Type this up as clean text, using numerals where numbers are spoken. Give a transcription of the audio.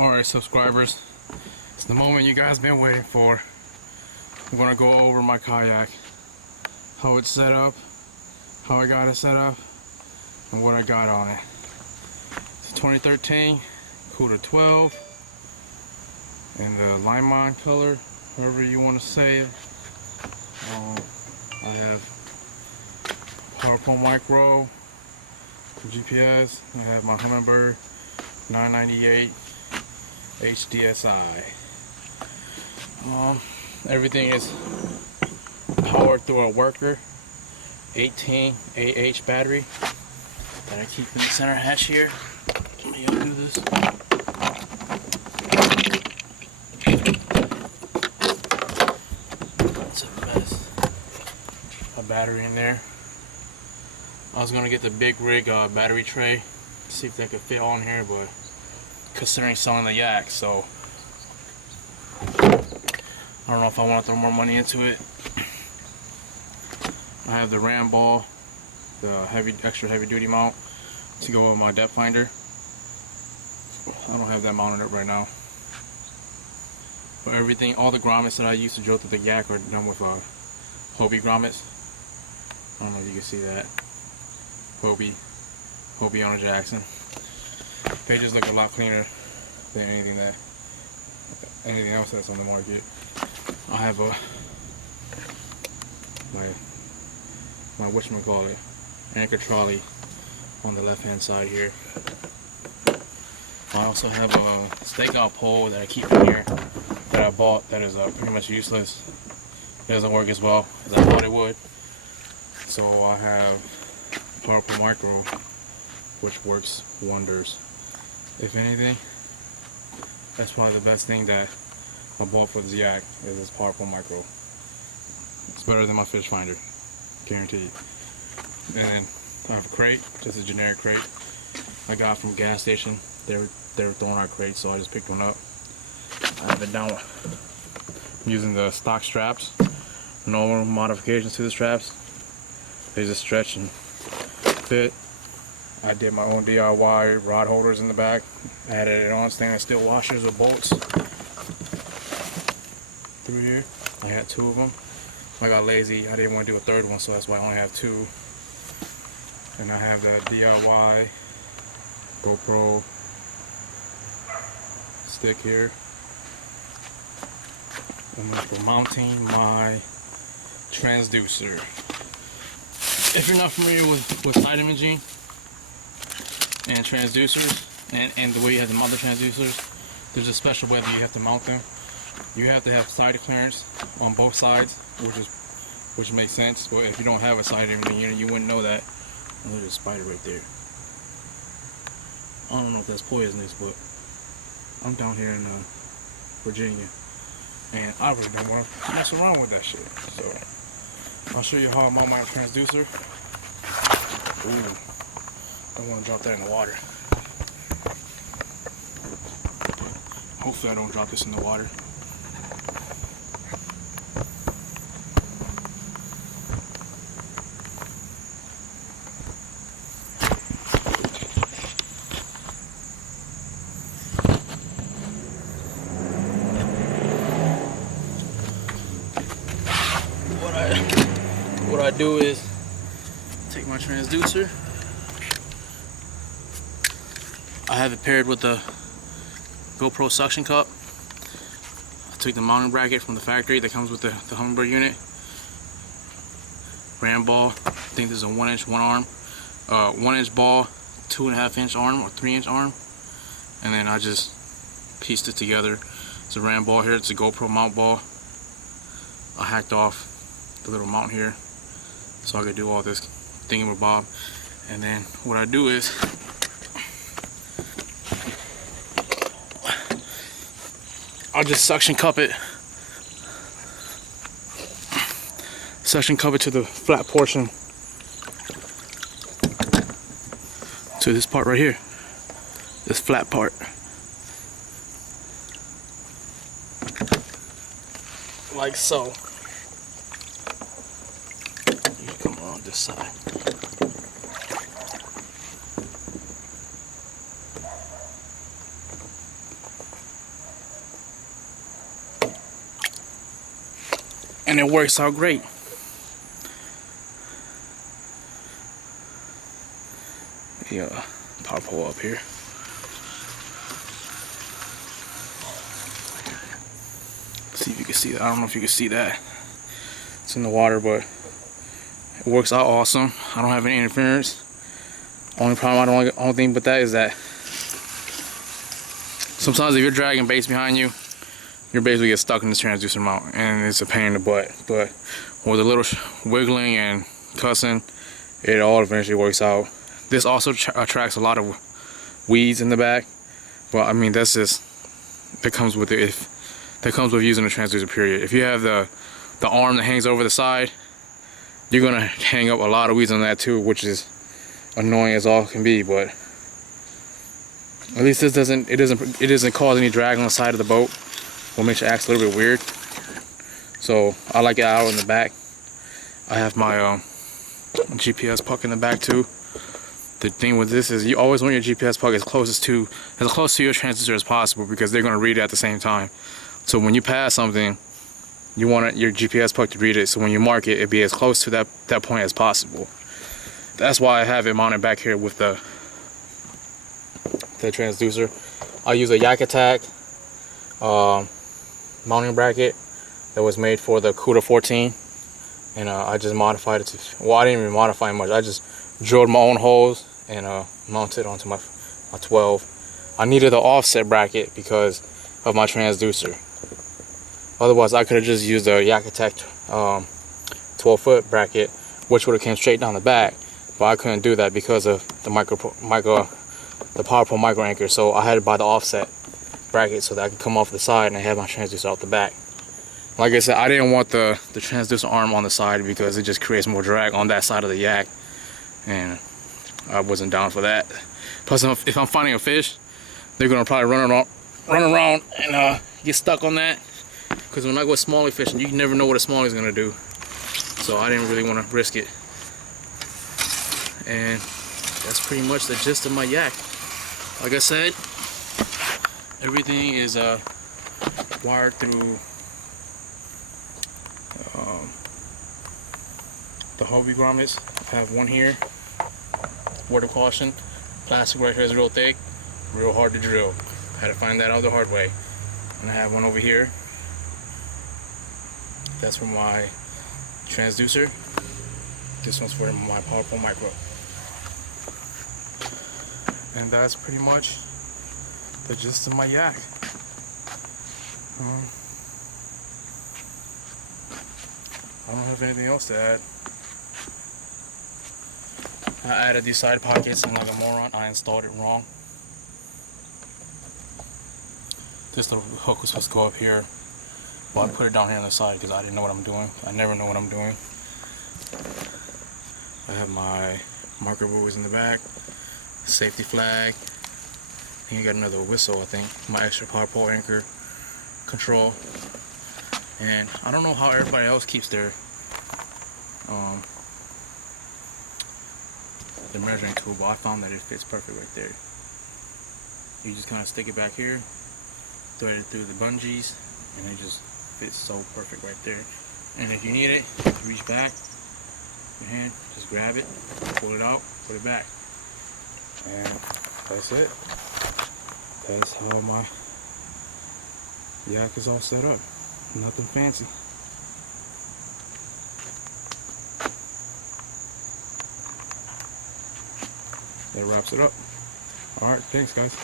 Alright, subscribers, it's the moment you guys been waiting for. I'm gonna go over my kayak, how it's set up, how I got it set up, and what I got on it. It's a 2013 Cuda 12 in the lime color, however you want to say it. I have PowerPoint micro, GPS. I have my Humminbird 998 HDSI. Everything is powered through a worker 18 AH battery that I keep in the center hatch here. Let me undo this. That's a mess. A battery in there. I was gonna get the big rig battery tray, see if they could fit on here, but considering selling the yak, so I don't know if I want to throw more money into it. I have the ram ball, the extra heavy duty mount to go with my depth finder. I don't have that mounted up right now. But everything, all the grommets that I used to drill through the yak are done with Hobie grommets. I don't know if you can see that. Hobie on a Jackson. They just look a lot cleaner than anything else that's on the market. I have my whatchamacallit anchor trolley on the left hand side here. I also have a stakeout pole that I keep in here that I bought that is pretty much useless. It doesn't work as well as I thought it would. So I have PowerPoint micro, which works wonders. If anything, that's probably the best thing that I bought for the yak is this PowerPoint micro. It's better than my fish finder, guaranteed. And I have a crate, just a generic crate I got from a gas station. They were throwing out crates, so I just picked one up. I have it down using the stock straps. No modifications to the straps. They just stretch and fit. I did my own DIY rod holders in the back. I added it on stainless steel washers with bolts through here. I had 2 of them. I got lazy. I didn't want to do a 3rd one, so that's why I only have 2. And I have the DIY GoPro stick here. And for mounting my transducer. If you're not familiar with side imaging and transducers and the way you have to mount the transducers, there's a special way that you have to mount them. You have to have side clearance on both sides, which makes sense. But if you don't have a side imaging unit, you wouldn't know that. Oh, there's a spider right there. I don't know if that's poisonous, but I'm down here in Virginia, and I really don't want to mess around with that shit. So I'll show you how I mount my transducer. Ooh, I want to drop that in the water. Hopefully I don't drop this in the water. What I do is take my transducer. I have it paired with the GoPro suction cup. I took the mounting bracket from the factory that comes with the Humminbird unit. Ram ball. I think this is a 1-inch 1-inch ball, 2.5-inch arm or 3-inch arm, and then I just pieced it together. It's a ram ball here. It's a GoPro mount ball. I hacked off the little mount here so I could do all this thingamabob. And then what I do is I'll just suction cup it to the flat portion, to this part right here, this flat part, like so. You come around this side. and it works out great. Yeah, power pole up here. See if you can see that. I don't know if you can see that. It's in the water, but it works out awesome. I don't have any interference. Only problem only thing with that is that sometimes if you're dragging bass behind you, your bass will get stuck in this transducer mount, and it's a pain in the butt. But with a little wiggling and cussing, it all eventually works out. This also attracts a lot of weeds in the back, but I mean that's just, that comes with it. That comes with using a transducer, period. If you have the arm that hangs over the side, you're gonna hang up a lot of weeds on that too, which is annoying as all can be. But at least this doesn't cause any drag on the side of the boat, what makes it act a little bit weird. So I like it out in the back. I have my GPS puck in the back too. The thing with this is you always want your GPS puck as close to your transducer as possible, because they're going to read it at the same time. So when you pass something, you want your GPS puck to read it, so when you mark it, it'd be as close to that point as possible. That's why I have it mounted back here with the transducer. I use a Yak Attack mounting bracket that was made for the Cuda 14, and I just modified it to, well, I didn't even modify it much. I just drilled my own holes and mounted onto my 12. I needed the offset bracket because of my transducer. Otherwise, I could have just used the Yak Attack 12-foot bracket, which would have came straight down the back. But I couldn't do that because of the power pole micro anchor. So I had to buy the offset bracket so that I could come off the side and have my transducer out the back. Like I said, I didn't want the transducer arm on the side because it just creates more drag on that side of the yak, and I wasn't down for that. Plus, if I'm finding a fish, they're gonna probably run around and get stuck on that. Because when I go smallie fishing, you never know what a smallie is gonna do. So I didn't really want to risk it. And that's pretty much the gist of my yak. Like I said, everything is wired through the Hobie grommets. I have one here. Word of caution: plastic right here is real thick, real hard to drill. I had to find that out the hard way. And I have one over here. That's for my transducer. This one's for my power pole micro. And that's pretty much the gist of my yak. I don't have anything else to add. I added these side pockets, and like a moron, I installed it wrong. This little hook was supposed to go up here, but I put it down here on the side because I didn't know what I'm doing. I never know what I'm doing. I have my marker buoys in the back, safety flag. I think I got another whistle, I think. My extra power pole anchor control. And I don't know how everybody else keeps their measuring tool, but I found that it fits perfect right there. You just kind of stick it back here, thread it through the bungees, and it just fits so perfect right there. And if you need it, reach back, your hand, just grab it, pull it out, put it back. And that's it. That's how my yak is all set up. Nothing fancy. That wraps it up. Alright, thanks guys.